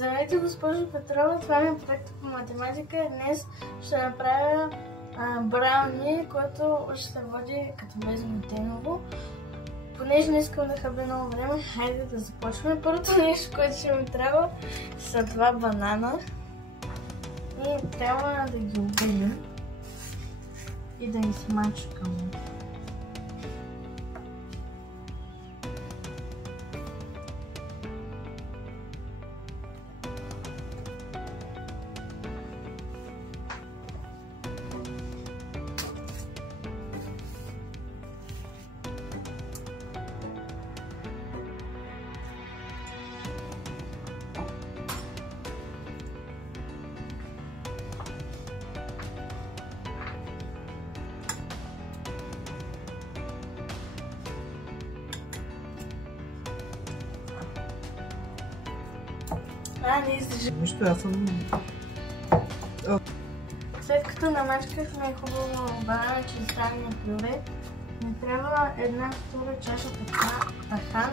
Здравейте, госпожо Петрова, това ми е проект по математика. Днес ще направя брауни, който ще се води като безглютеново. Понеже не искам да хабя много време, хайде да започваме. Първото нещо, което ще ми трябва, са два банана. И трябва да ги обидим и да ги смачкаме. Не издържа. Нищо, аз съм... След като намачкахме хубаво банана, че стане пюре, ни трябва една втора чаша тахан,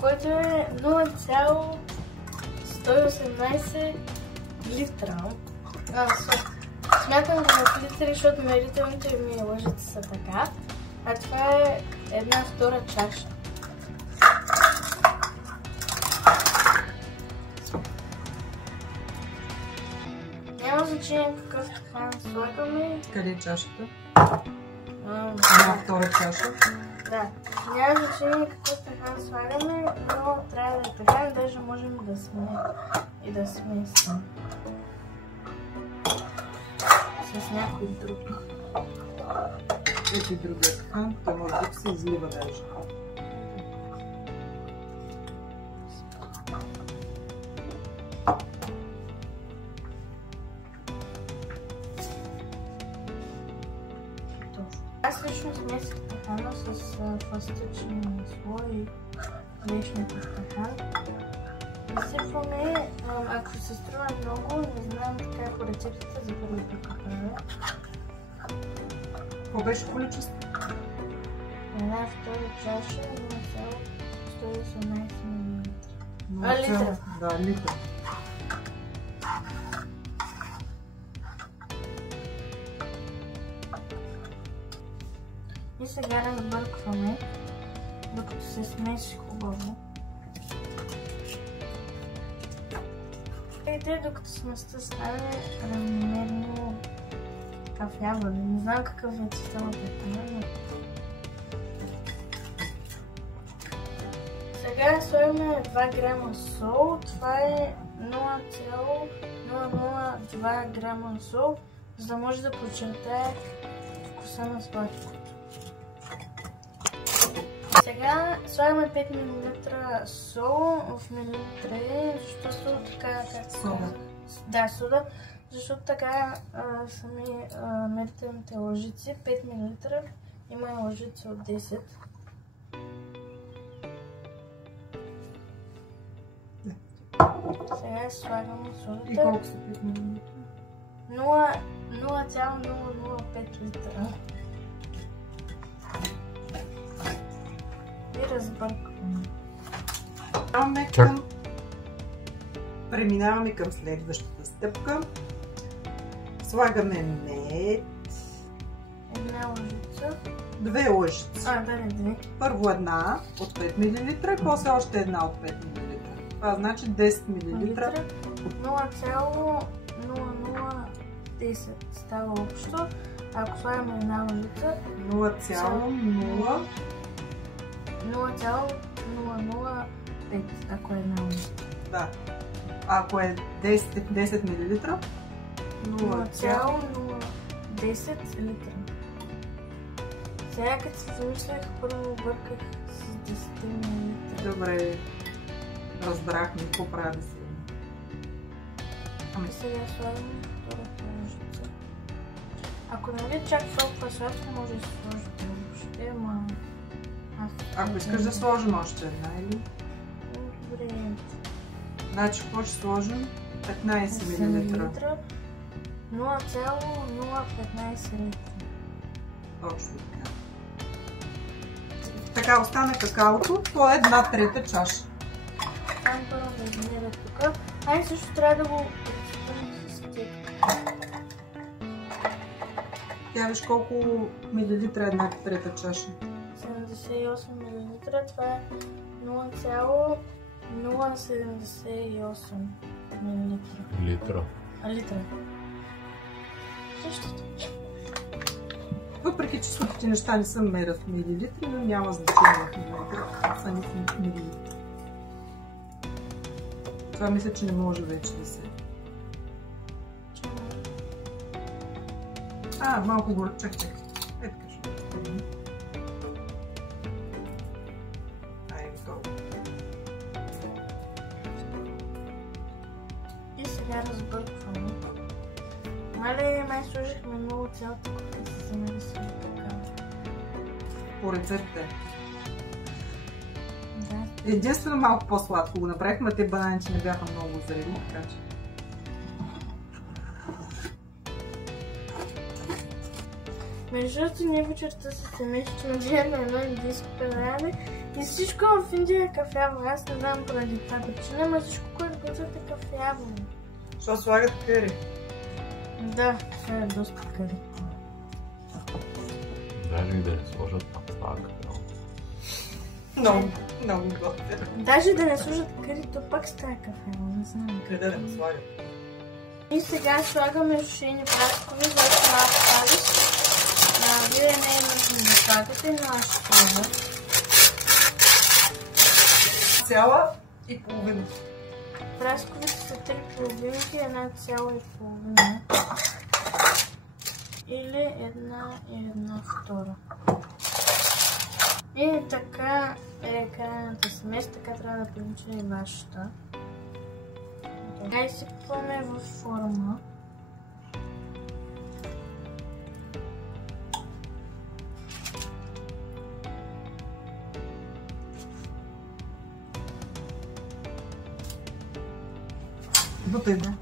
което е 0,118 литра. Смятам го в литри, защото мерителните ми лъжици са така, а това е една втора чаша. Няма значение какъв тахан слагаме. Къде е чашата? Една втора чаша? Да. Няма значение какъв тахан слагаме, но трябва да е тахан, даже можем да смесим с някой друг. Ето и другия тахан, той може да се излива даже. Аз лично смесих тахана с фастичния слой и лешния тахан. Изсипваме, ако се струва много, не знам така по рецептите, за първи път правя. Какво беше количество? Една втора чаша, 0,118 мл. Литра. Да, литра. И сега разбъркваме, докато се смеси хубаво. И докато сместа стане равномерно кафява. Не знам какъв е цвета на тахана. Сега слагаме 2 грама сол. Това е 0,002 грама сол, за да може да подчертае вкуса на сладкото. Сега слагаме 5 мл сол в милилитри, защото така сода. Да, сода, защото така са ми мерителните лъжици. 5 мл, има и лъжици от 10. Сега слагаме содата. И колко са 5 мл? 0,005 литра. И разбъркваме. Преминаваме към следващата стъпка. Слагаме мед. Една лъжица. 2 лъжици. Две. Първо една от 5 мл и после още една от 5 мл. Това значи 10 мл. 0,0010 става общо. Ако слагаме една лъжица, 0,005, ако е една лъжица. Да. Ако е 10 мл, 0,010 литра. Сега като се замислях, първо бърках с 10 мл. Добре, разбрахме какво прави се. Сега слагаме втората лъжица. Ако нали чак толкова сладко, може да се сложи въобще, ама... Ако искаш да сложим още една, или? Добре. Значи, какво ще сложим? 15 мл. 0,015 литра. Точно така. Така, остана какаото, то е 1/3 чаша. Там първо да измеря тук. Ай, също трябва да го прецепим с тек. Тя виж колко милилитра е 1/3 чаша. 78 мл. Това е 0,078 мл. Литра. Литра. Същото. Въпреки че сухите неща не се мерят в милилитри, но няма значение в момента. Са ни в милилитри. Това мисля, че не може вече да се... Малко го чакай. Ето така ще го оставим. Готово. И сега разбъркваме. Мали, май сложихме много цялата кухня да се замери с така. По рецепта. Да. Единствено малко по-сладко го направихме, те бананите не бяха много зрели, така че... Между другото, ние вечерта с семейството надяваме едно индийско предаване и всичко в Индия е кафяво. Аз не знам поради това причина, но всичко, което готвят е кафяво. Що слагат къри? Да, това е доста къри. Даже и да не сложат там това кафяво. Много готвя. Даже да не сложат къри, то пак става кафяво, не знам. Къде да го слагат? И сега слагаме шейни праскови, защото малко палиш. Вие не е нужно да слагате, но аз ще сложа. Цяла и половина. Прасковите са 3 половинки, 1,5. Или 1 и 1/2. И така е крайната смес, така трябва да получи и вашата. Така изсипваме във форма. Бутина.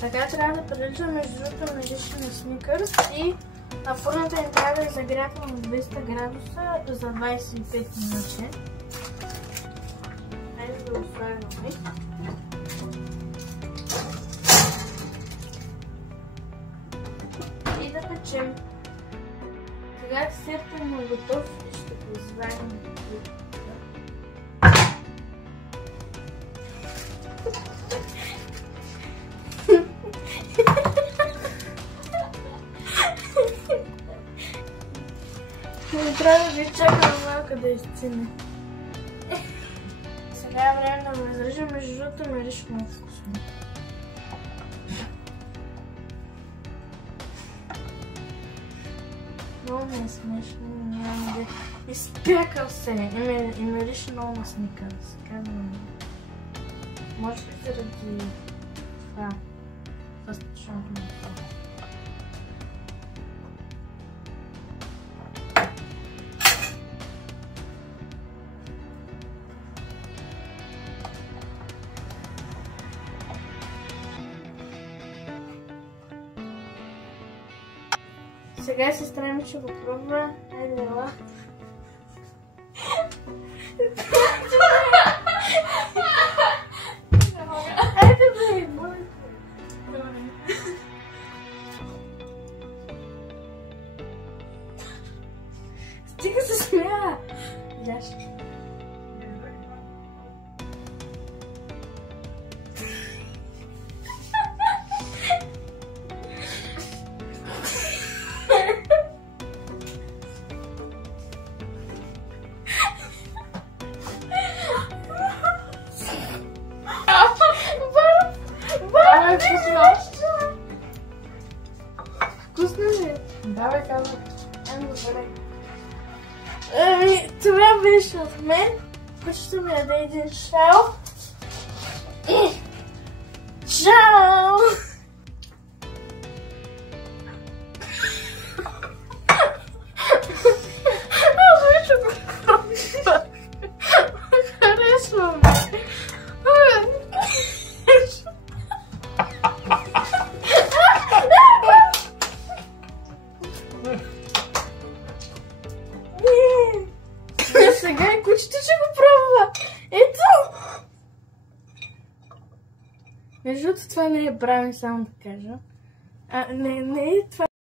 Така трябва да прилича между другото мириши на сникърс и на фурната ни трябва да е загрята на 200 градуса за 25 минути. Хайде да го слагаме. И да печем. Сега десертът му е готов и ще го извадим. Не трябва да ви чакам малко да изцене. Сега е време да го изрежем, между другото мириш много вкусно. Много ми е смешно, нямам да... Изпякал се и мириш много на сникърс. Може би заради това. Фастичното на това. Сега сестра ми ще го пробва. Айде, ела. Айде, бе, моля. Стига се смея. Видяш? Вкусно ли? Давай, казвай. Добре. Това беше от мен. Почвам я да един шао. И... Чао! Аз вече го пробвах. Харесвам. Ай, кучето ще го пробва! Ето! Между другото, това не е брауни, само да кажа. Не е това.